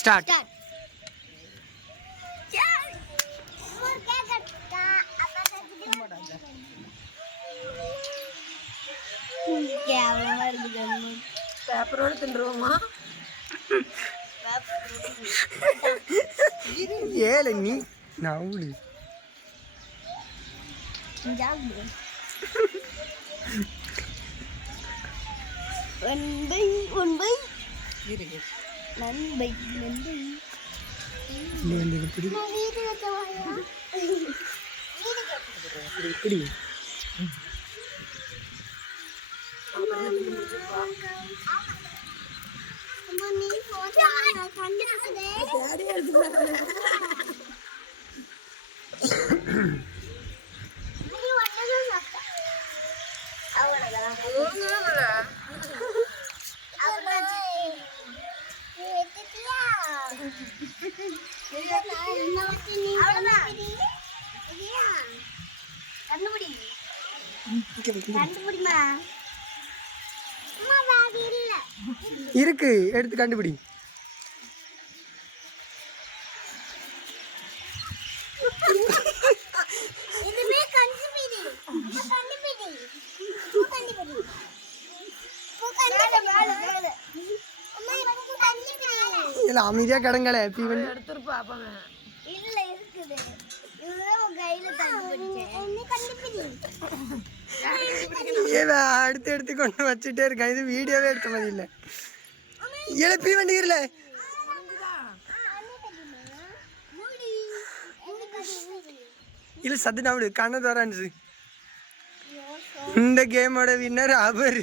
Start. பேப்பரோட தின்றுவோமா? ஏல நீ நவுளு இருக்கு, எடுத்து கண்டுபிடி. அமைதியா கடங்களே எடுத்துருப்பா. அடுத்து எடுத்து கொண்டு வச்சுட்டே இருக்கேன். இது வீடியோவே எடுத்த மாதிரி இல்லை. எழுப்பி வண்டிக்கிறல இல்ல சத்து நாடு கண்ண தரான்னு. இந்த கேமோட வின்னர் அவர்.